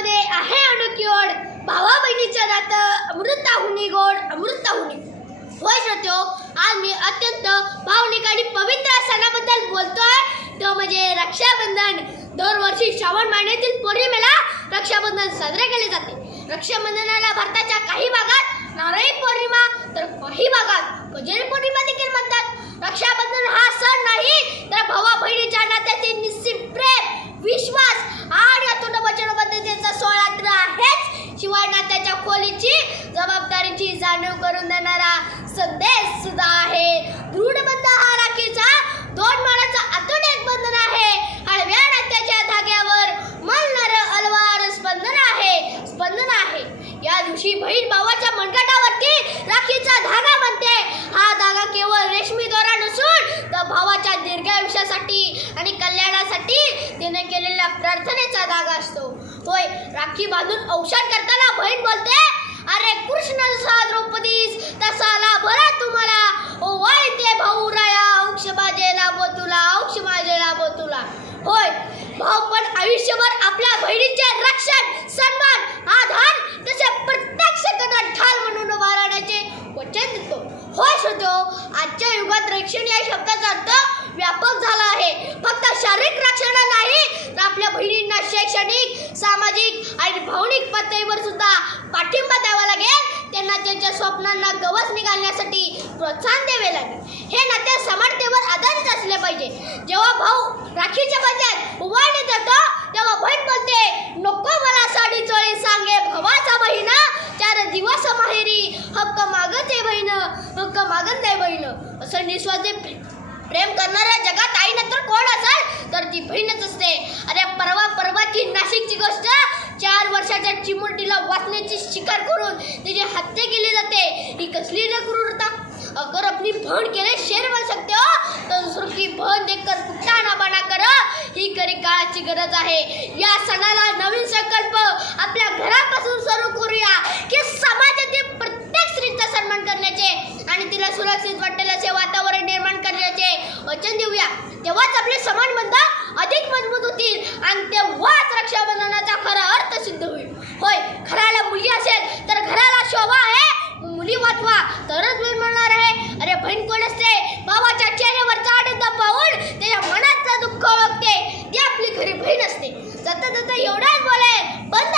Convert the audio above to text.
नात्यामध्ये आहे अनोखी ओढ, भावा बहिणीचं नातं अमृताहुनी गोड, अमृताहुनी. होय श्रोत्यो, आज मी अत्यंत भावनिक आणि पवित्र सणाबद्दल बोलतोय, तो म्हणजे रक्षाबंधन. दरवर्षी श्रावण महिन्यातील पौर्णिमेला रक्षाबंधन साजरे केले जाते. रक्षाबंधनाला भारताच्या काही भागात नारळी पौर्णिमा तर काही भागात कजेरी पौर्णिमा देखील म्हणतात. रक्षाबंधन हा सण नाही तर भावा बहिणीच्या नात्यातील निस्सीम प्रेम, विश्वास आणि अतूट वचनबद्धतेचा सोहळा तर आहेच, शिवाय नात्याच्या खोलीची जबाबदारीची जाणीव करून देणारा संदेश सुद्धा आहे. दृढबंध हा राखीचा दोन मानाचा अतूट एक बंधन आहे. हळव्या नात्याच्या धाग्यावर मलणारं अलवार स्पंदन आहे, स्पंदन आहे. या दिवशी बहीण भावाच्या मनगटावरती राखीचा धागा बांधते. हा धागा केवळ रेशमी दोरा नसून तर भावाच्या दीर्घायुष्यासाठी आणि कल्याणासाठी तिने केलेल्या प्रार्थनेचा धागा असतो. होय, राखी बांधून औषध करताना बहीण बोलते, अरे कृष्ण जसा द्रौपदीस तसा लाभला तुम्हाला, ओ वाळते भाऊ राया, औक्ष माझे लाभो तुला, औक्ष माझे लाभो तुला. होय, भाऊ पण आयुष्यभर आपल्या बहिणीचे रक्षण, सन्मान, आधार तसे प्रत्येक सेकंदात ढाल म्हणून उभा राहण्याचे वचन देतो. होय श्रोत्यो, आजच्या युगात रक्षण या शब्दाचा अर्थ व्यापक झाला आहे. फक्त शारीरिक रक्षण नाही तर आपल्या बहिणींना शैक्षणिक, सामाजिक आणि भावनिक पातळीवर सुद्धा पाठिंबा द्यावा लागेल. त्यांना त्यांच्या स्वप्नांना गवसणी घालण्यासाठी प्रोत्साहन द्यावे लागेल. हे नाते समानतेवर आधारित असले पाहिजे. जेव्हा भाऊ राखीच्या बदल्यात उभारणी देतो तेव्हा बहीण बोलते, नको मला साडी चोळी सांगे भावाचा बहीण, 4 दिवस माहेरी हक्क मागते बहीण, हक्क मागत नाही बहीण. असं निस्वार्थी प्रेम करणाऱ्या जगात आई नंतर कोण असेल तर ती बहीणच असते. अरे परवाची नाशिकची गोष्ट, 4 वर्षाच्या चिमुरडीला वाचण्याची शिकार करून तिची हत्या केली जाते. ही कसली न क्रूरता. अगर अपनी बहन के लिए शेर बन सकते हो तो दूसरों की बहन देखकर कुत्ता ना बना कर, ही खरी काळाची गरज आहे. या सणाला नवीन संकल्प आपल्या घरापासून सुरू करूया की समाजातील प्रत्येक स्त्रीचा सन्मान करण्याचे आणि तिला सुरक्षित वाटेल असे वातावरण निर्माण करण्याचे वचन देऊया. तेव्हाच आपले संबंध अधिक मजबूत होतील आणि तेव्हाच रक्षाबंधनाचा खरा अर्थ सिद्ध होईल. होय, घराला मुलगी असेल तर घराला शोभा आहे. मुली वाचवा तरच बहीण म्हणणार आहे. अरे बहीण कोण असते? भावाच्या चेहऱ्यावरचा आनंद पाहून त्याच्या मनातलं दुःख ओळखते, ती आपली खरी बहीण असते. जाता जाता एवढाच बोले, बंद